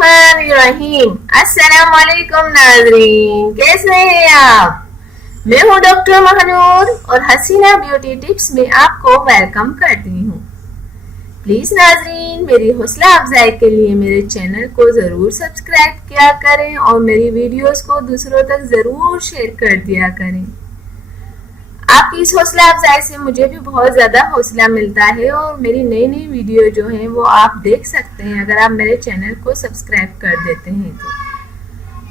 बिस्मिल्लाहिर्रहमानिर्रहीम। अस्सलाम वालेकुम नाज़रीन, कैसे हैं आप? मैं हूँ डॉक्टर महानूर और हसीना ब्यूटी टिप्स में आपको वेलकम करती हूँ। प्लीज़ नाज़रीन, मेरी हौसला अफजाई के लिए मेरे चैनल को ज़रूर सब्सक्राइब किया करें और मेरी वीडियोस को दूसरों तक ज़रूर शेयर कर दिया करें। आपकी इस हौसला अफजाई से मुझे भी बहुत ज़्यादा हौसला मिलता है और मेरी नई नई वीडियो जो हैं वो आप देख सकते हैं अगर आप मेरे चैनल को सब्सक्राइब कर देते हैं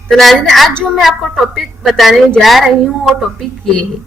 तो नाज़रीन, आज जो मैं आपको टॉपिक बताने जा रही हूँ वो टॉपिक ये है